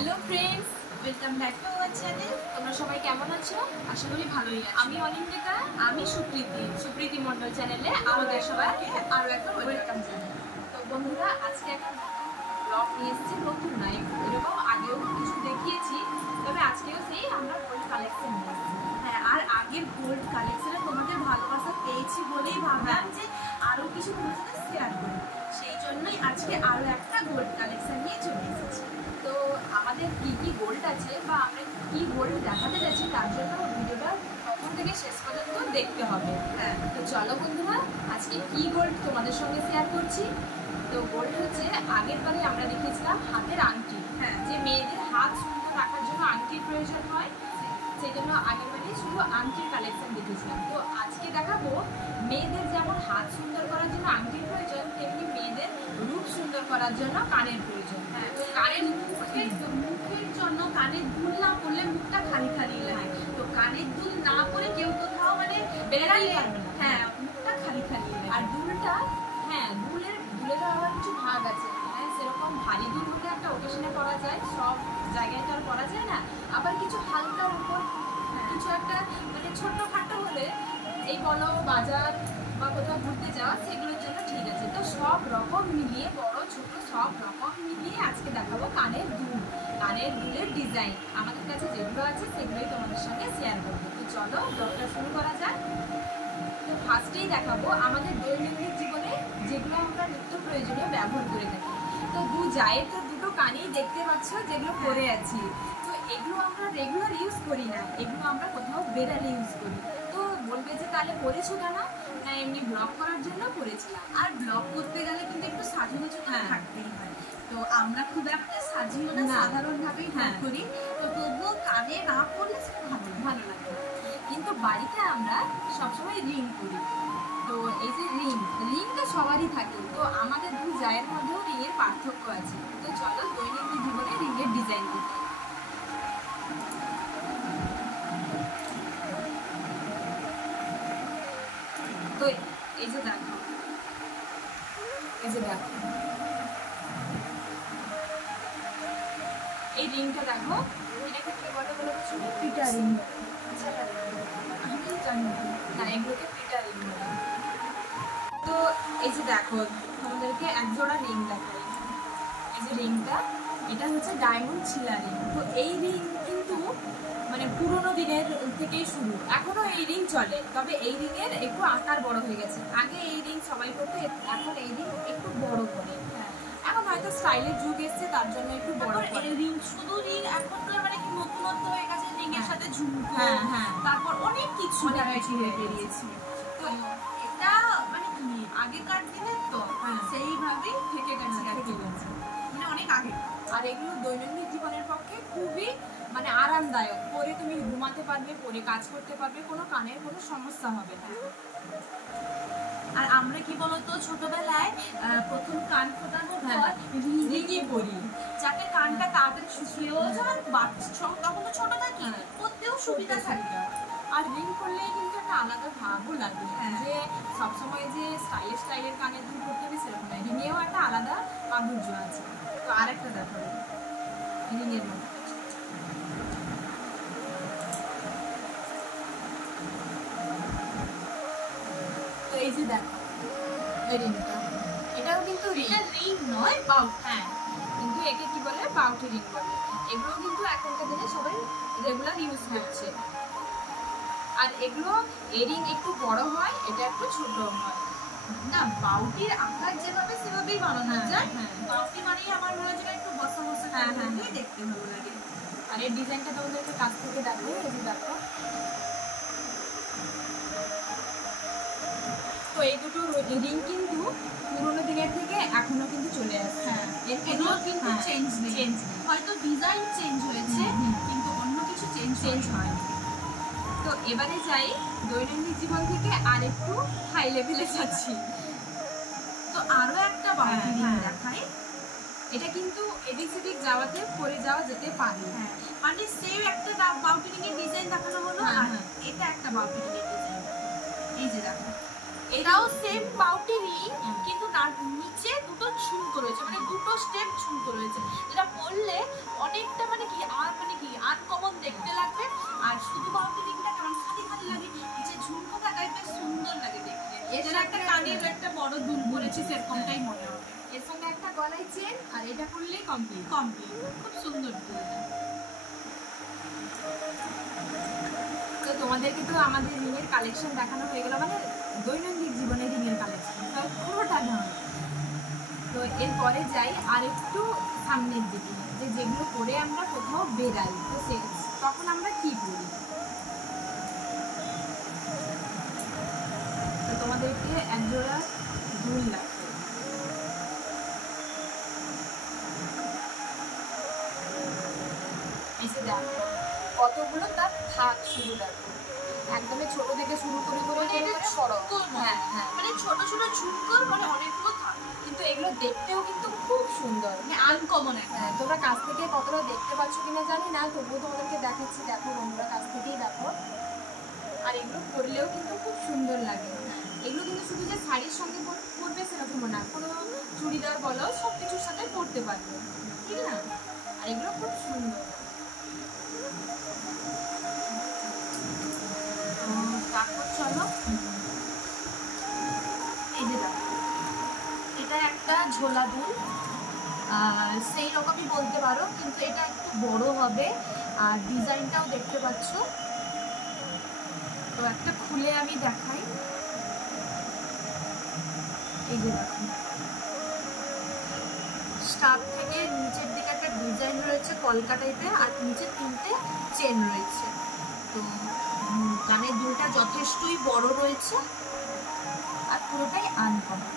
Hello friends, welcome back to our channel. তোমরা সবাই কেমন আছো? আশা করি ভালোই আছো। আমি অনিন্দিতা, আমি সুপ্রীতি মন্ডল চ্যানেলে আমাদের সবাইকে আরও একটা ওয়েলকাম জানাই। তো বন্ধুরা, আজকে একটা ব্লগ নিয়ে এসেছি, নতুন নয়, এরকম আগেও কিছু দেখিয়েছি, তবে আজকেও সেই আমরা গোল্ড কালেকশন নিয়ে এসেছি। হ্যাঁ, আর আগের গোল্ড কালেকশনে তোমাদের ভালোবাসা পেয়েছি বলেই ভাবলাম যে আরও কিছু তোমার সাথে শেয়ার করি, সেই জন্যই আজকে আরও একটা গোল্ড কালেকশন নিয়ে চলে এসেছি। তো আমাদের কি কি গোল্ড আছে বা আমরা কি গোল্ড দেখাতে যাচ্ছি, তার জন্য ভিডিওটা প্রথম থেকে শেষ পর্যন্ত দেখতে হবে। হ্যাঁ, তো চলো বন্ধুরা, আজকে কি গোল্ড তোমাদের সঙ্গে শেয়ার করছি। তো গোল্ড হচ্ছে, আগের বারে আমরা দেখিয়েছিলাম হাতের আংটি। হ্যাঁ, যে মেয়েদের হাত সুন্দর রাখার জন্য আংটির প্রয়োজন হয়, সেই জন্য আগের বারে শুধু আংটির কালেকশন দেখিয়েছিলাম। তো আজকে দেখাবো মেয়েদের যেমন হাত সুন্দর করার জন্য আংটির প্রয়োজন, তেমনি মেয়েদের রূপ সুন্দর করার জন্য কানের প্রয়োজন। হ্যাঁ, কানের মুখের জন্য কানের দুল না পরলে মুখটা খালি খালি লাগে। তো কানের দুল না পরে কেউ কোথাও মানে বেরাতেই পারবে না। হ্যাঁ, মুখটা খালি খালি লাগে। আর দুলটা, হ্যাঁ, দুলের আবার কিছু ভাগ আছে। হ্যাঁ, সেরকম ভারী দুল হলে একটা ওকেশনে পরা যায়, সব জায়গায় তো আর পরা যায় না। আবার কিছু হালকার উপর কিছু একটা মানে ছোট্টখাটো হলে, এই বলো বাজার বা কোথাও ঘুরতে যাওয়া, সেগুলোর জন্য ঠিক আছে। তো সব রকম মিলিয়ে, বড় ছোট সব রকম মিলিয়ে আজকে দেখাবো কানের দুলের ডিজাইন। আমাদের কাছে যেগুলো আছে সেগুলোই তোমাদের সঙ্গে শেয়ার করবো। তো চলো ব্লগটা শুরু করা যাক। তো ফার্স্টেই দেখাবো আমাদের দৈনন্দিন জীবনে যেগুলো আমরা নিত্য প্রয়োজনীয় ব্যবহার করে থাকি। তো জায়ের তো দুটো কানেই দেখতে পাচ্ছ যেগুলো পরে আছি। তো এগুলো আমরা রেগুলার ইউজ করি না, এগুলো আমরা কোথাও বেড়ালে ইউজ করি। তো বলবে যে তাহলে পরেছো কেন? না, এমনি ব্লগ করার জন্য পরেছিলাম। আর ব্লগ করতে গেলে কিন্তু একটু সাজুগুজু করে থাকতেই হয়। তো আমরা খুব একটা সাজিও না, সাধারণভাবেই করি। তো তবুও কানে না পড়লে সেটা ভালো লাগে। কিন্তু বাড়িতে আমরা সবসময় রিং করি। তো এই যে রিংটা সবারই থাকে। তো আমাদের দুই জায়ের মধ্যেও রিংয়ের পার্থক্য আছে। তো চলো দৈনন্দিন জীবনে রিংয়ের ডিজাইন দেখি। তো এই যে দেখো, এই রিংটা দেখো, এটাকে কি বলে বলো তো? পিটা রিং। আমি জানি না, এগুলোকে পিটা রিং বলে। তো এই যে দেখো, তোমাদেরকে এক জোড়া রিং দেখাই। এই যে রিংটা, এটা হচ্ছে ডায়মন্ড ছিলা রিং। তো এই রিং কিন্তু মানে পুরোনো দিনের থেকেই শুরু, এখনো এই রিং চলে, তবে এই রিংয়ের একটু আকার বড় হয়ে গেছে। আগে এই রিং সবাই করতো, এখন এই রিং একটু বড় করে। এখন হয়তো স্টাইলের যুগ এসছে, তার জন্য একটু বড় করে রিং। শুধু রিং এখনকার মানে কি নতুনত্ব হয়ে গেছে, রিং এর সাথে ঝুমকো, তারপর অনেক কিছু বেরিয়েছে। তো এটা মানে কি আগেকার দিনের, তো সেইভাবেই থেকে গেছে, মানে অনেক আগে। আর এগুলো দৈনন্দিন জীবনের পক্ষে খুবই মানে আরামদায়ক। পরে তুমি ঘুমাতে পারবে, পরে কাজ করতে পারবে, কোনো কানের কোনো সমস্যা হবে না। আর আমরা কি বলতো, ছোটবেলায় প্রথম কান ফোটানোর পর রিংই পরি, যাতে কানটা তাড়াতাড়ি শুকিয়েও যায়। তখন তো ছোট থাকি, করতেও সুবিধা থাকে। আর রিং করলে কিন্তু একটা আলাদা ভাবও লাগে, যে সবসময় যে স্টাইলের কানের দুল করতে হবে সেরকম নয়, রিংয়েও একটা আলাদা মাধুর্য আছে। তো আর একটা দেখো রিংয়ের মধ্যে, তো এই যে দেখো এই রিংটা, এটাও কিন্তু রিং নয়, হ্যাঁ, কিন্তু একে কি বলে, পাউটি রিং বলে। এগুলো কিন্তু এখনকার দিনে সবাই রেগুলার ইউজ করছে। আর এগুলো এই রিং একটু বড় হয়, এটা একটু ছোট হয়। না, বাউটির আকার যেভাবে সেভাবেই বানানো যায়। বাউটি মানে আমার মনে হয় একটু বসা দেখতে ভালো লাগে। আর এই ডিজাইনটা তোমাদেরকে কাছ থেকে দেখো, এই যে দেখো। তো এই দুটো রিং কিন্তু পুরোনো দিনের থেকে এখনো কিন্তু চলে আসছে। এগুলো কিন্তু চেঞ্জ নেই, হয়তো ডিজাইন চেঞ্জ হয়েছে, কিন্তু অন্য কিছু চেঞ্জ হয়নি। তো এবারে যাই দৈনন্দিন জীবন থেকে আর একটু হাই লেভেলে যাচ্ছি। তো আরো একটা বাউটি রিং দেখাই। এটা কিন্তু এদিক সেদিক যাওয়াতে পরে যাওয়া যেতে পারে। মানে সেম একটা বাউটি রিং এর ডিজাইন দেখানো হলো, আর এটা একটা বাউটি রিং এর ডিজাইন। এই যে দেখো, এটাও সেম বাউটি রিং, কিন্তু নিচে দুটো ঝুমকো রয়েছে, মানে দুটো স্টেপ ঝুমকো রয়েছে, যেটা পরলে অনেকটা মানে পরছি সেরকমটাই মনে হবে। এর সঙ্গে একটা গলায় চেন আর এটা করলেই কমপ্লিট। খুব সুন্দর দুলটা। তো তোমাদেরকে তো আমাদের রিংয়ের কালেকশন দেখানো হয়ে গেল, মানে দৈনন্দিন জীবনে রিংয়ের কালেকশন সব পুরোটা দাম। তো এরপরে যাই আর একটু সামনের দিকে, যে যেগুলো করে আমরা কোথাও বেরাই, তো তখন আমরা কি করি। তো তোমাদেরকে একজোড়া দুল লাগবে। এসে দেখো কতগুলো তার থাক শুরু দেখো, একদমই ছোট থেকে শুরু করে করে হ্যাঁ হ্যাঁ, মানে ছোট ছোট ঝুমকোর মানে অনেকগুলো থাক, কিন্তু এগুলো দেখতেও কিন্তু খুব সুন্দর, মানে আনকমন। হ্যাঁ, তোমরা কাছ থেকে কতটা দেখতে পাচ্ছ কিনা জানি না, তবুও তোমাদেরকে দেখাচ্ছি। দেখো বন্ধুরা, কাছ থেকেই দেখো। আর এগুলো পরলেও কিন্তু খুব সুন্দর লাগে। এগুলো কিন্তু শুধু যে শাড়ির সঙ্গে পরবে সেরকমও না, কোনো চুড়িদার বলো সব কিছুর সাথে পরতে পারবে, ঠিক না? আর এগুলো খুব সুন্দর। তারপর চলো, এই যে দেখো, এটা একটা ঝোলা দুল, সেই রকমই বলতে পারো, কিন্তু এটা একটু বড় হবে আর ডিজাইনটাও দেখতে পাচ্ছ। তো একটা খুলে আমি দেখাই। এই যে দেখো, স্টার্ট থেকে নিচের দিকে একটা ডিজাইন রয়েছে কলকা টাইপের, আর নিচে 3টে চেন রয়েছে। তো কানের দুলটা যথেষ্টই বড় রয়েছে আর পুরোটাই আনকমন।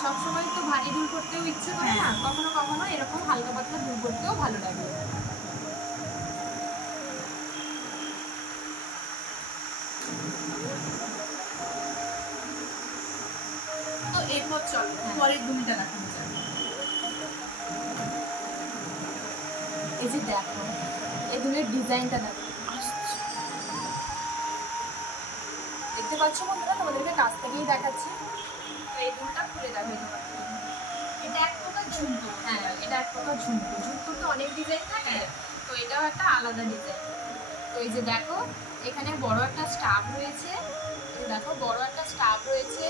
সবসময় তো ভারী দুল করতেও ইচ্ছে করে না, কখনো কখনো এরকম হালকা পাতলা দুল করতেও ভালো লাগে। তো এরপর চলো পরের দুলটা দেখানো যাবে। এই যে দেখো, এই দুলের ডিজাইনটা দেখো, দেখতে পাচ্ছ বন্ধুরা? তোমাদেরকে কাছ থেকেই দেখাচ্ছি। তো এই দুলটা খুলে দেখো, এটা এক প্রকার ঝুমকো। হ্যাঁ, এটা এক প্রকার ঝুমকো। ঝুমকোর তো অনেক ডিজাইন থাকে, তো এটাও একটা আলাদা ডিজাইন। তো এই যে দেখো, এখানে বড় একটা স্টাফ রয়েছে, দেখো বড় একটা স্টাফ রয়েছে,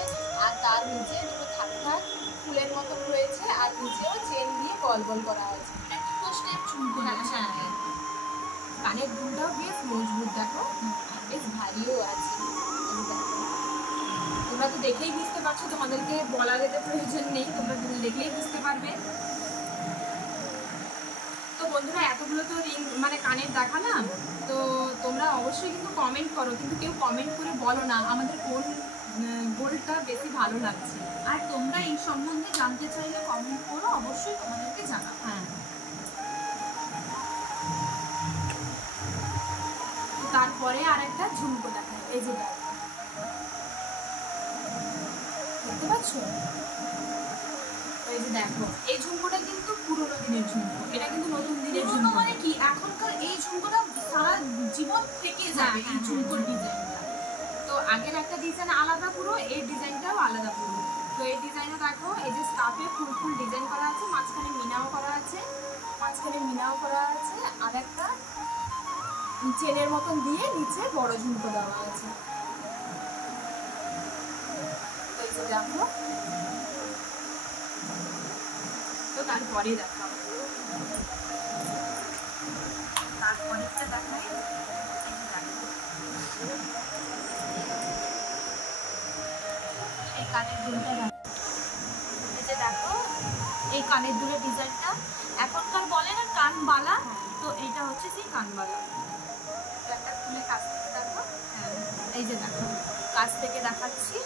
আর তার নিচে দুটো থাক থাক ফুলের মতন রয়েছে, আর নিচেও চেন দিয়ে বল বল করা হয়েছে। একটা স্টেপ ঝুমকো। হ্যাঁ, কানের দুলটাও বেশ মজবুত, দেখো বেশ ভারীও আছে। তোমরা তো দেখলেই বুঝতে পারছো, তোমাদেরকে বলার এতে প্রয়োজন নেই, তোমরা দুল দেখলেই বুঝতে পারবে। তো বন্ধুরা, এতগুলো তো রিং মানে কানের দেখালাম, তো তোমরা অবশ্যই কিন্তু কমেন্ট করো, কিন্তু কেউ কমেন্ট করে বলো না আমাদের কোন গোলটা বেশি ভালো লাগছে। আর তোমরা এই সম্বন্ধে জানতে চাইলে কমেন্ট করো, অবশ্যই তোমাদেরকে জানাবো। হ্যাঁ, তারপরে আরেকটা ঝুমকো দেখায়। এই যে দেখতে পাচ্ছ? এই যে দেখো, এই ঝুমকোটা কিন্তু পুরোনো দিনের ঝুমকো, এটা কিন্তু নতুন দিনের ঝুমকো। মানে কি, এখনকার এই ঝুমকোটা সারা জীবন থেকে যাবে, এই ঝুমকোর ডিজাইনটা। তো আগের একটা ডিজাইন আলাদা পুরো, এই ডিজাইনটাও আলাদা পুরো। তো এই ডিজাইনে দেখো, এই যে স্টাফে ফুল ফুল ডিজাইন করা আছে, মাঝখানে মিনাও করা আছে, আর একটা চেনের মতন দিয়ে নিচে বড় ঝুমকো দেওয়া আছে। এই যে দেখো, তো তারপরে দেখাও, তারপরেরটা দেখাই। এই কানের দুলটা দেখো, এই যে দেখো, এই কানের দুলের ডিজাইনটা এখনকার বলে না কানবালা, তো এইটা হচ্ছে সেই কানবালা। একটা খুলে কাছ থেকে দেখো। হ্যাঁ, এই যে দেখো, কাছ থেকে দেখাচ্ছি।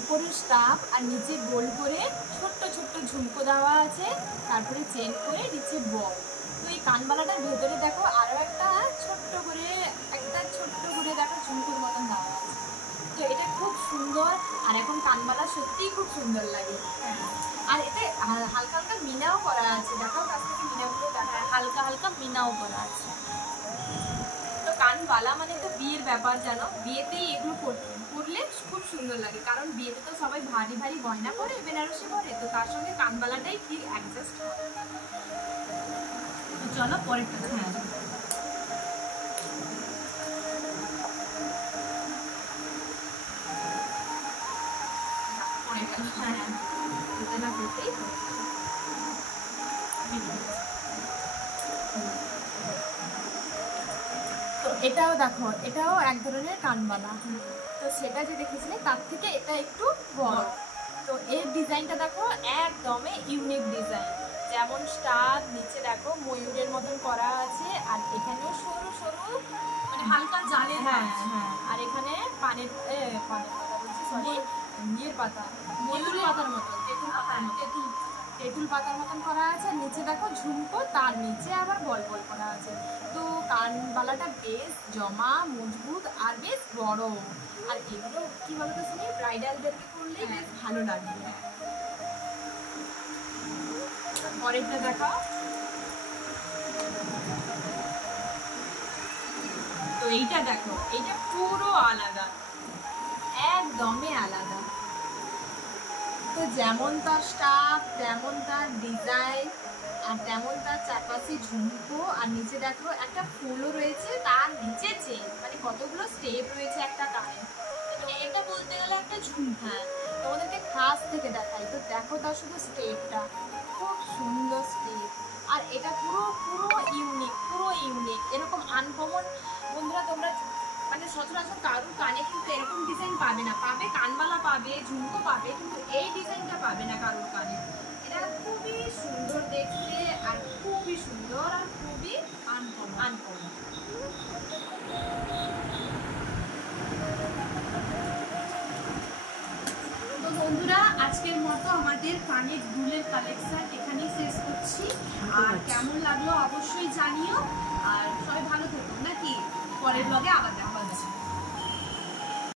উপরে স্টাফ আর নিচে গোল করে ছোট্ট ছোট্ট ঝুমকো দেওয়া আছে, তারপরে চেন করে নিচে বল। তো এই কানবালাটার ভেতরে দেখো আরো একটা ছোট্ট করে দেখো ঝুমকোর মতন দেওয়া আছে। তো এটা খুব সুন্দর, আর এখন কানবালা সত্যিই খুব সুন্দর লাগে। আর এতে হালকা হালকা মিনাও করা আছে, দেখো কাছ থেকে মিনাগুলো দেখা, হালকা হালকা মিনাও করা আছে। তো কানবালা মানে তো বিয়ের ব্যাপার, জানো, বিয়েতেই এগুলো পরলে খুব সুন্দর লাগে, কারণ বিয়েতে তো সবাই ভারী ভারী গয়না পরে, বেনারসি পরে, তো তার সঙ্গে কানবালাটাই ঠিক অ্যাডজাস্ট হয়। তো চলো পরেরটা। হ্যাঁ, তো এটাও দেখো, এটাও এক ধরনের কানবালা। তো সেটা যে দেখেছিলে তার থেকে এটা একটু বড়। তো এর ডিজাইনটা দেখো একদমই ইউনিক ডিজাইন, যেমন স্টার, নিচে দেখো ময়ূরের মতন করা আছে, আর এখানেও সরু সরু মানে হালকা জালের। হ্যাঁ হ্যাঁ, আর এখানে পানের পাতা বলছি, সরি, ইয়ের পাতা, ময়ূরের পাতার মতন, তেঁতুল পাতার মতন করা আছে। নিচে দেখো ঝুমকো, তার নিচে আবার বল বল করা আছে। তো কানবালাটা বেশ জমা, মজবুত আর বেশ বড়। আর এগুলো কি বলতো শুনি, ব্রাইডালদেরকে করলে বেশ ভালো লাগবে। পরেরটা দেখাও। তো এইটা দেখো, এইটা পুরো আলাদা, একদমই আলাদা। তো যেমন তার স্টাফ, তেমন তার ডিজাইন, আর তেমন তার চারপাশে ঝুমকো, আর নিচে দেখো একটা ফুলও রয়েছে, তার নিচে চেন, মানে কতগুলো স্টেপ রয়েছে একটা কানে। তো এটা বলতে গেলে একটা ঝুমকা। তোমাদেরকে কাছ থেকে দেখাই, তো দেখো তার শুধু স্টেপটা, খুব সুন্দর স্টেপ। আর এটা পুরো পুরো ইউনিক, পুরো ইউনিক, এরকম আনকমন। বন্ধুরা তোমরা মানে সচরাচর কারোর কানে কিন্তু এরকম ডিজাইন পাবে না, পাবে কানবালা পাবে, ঝুমকো পাবে, কিন্তু এই ডিজাইনটা পাবে না কারোর কানে। এটা খুবই সুন্দর দেখতে, আর খুবই সুন্দর, আর খুবই আনকমন। তো বন্ধুরা, আজকের মতো আমাদের কানের দুলের কালেকশন এখানেই শেষ করছি। আর কেমন লাগলো অবশ্যই জানিও, আর সবাই ভালো থেকো নাকি, পরের ব্লগে আবার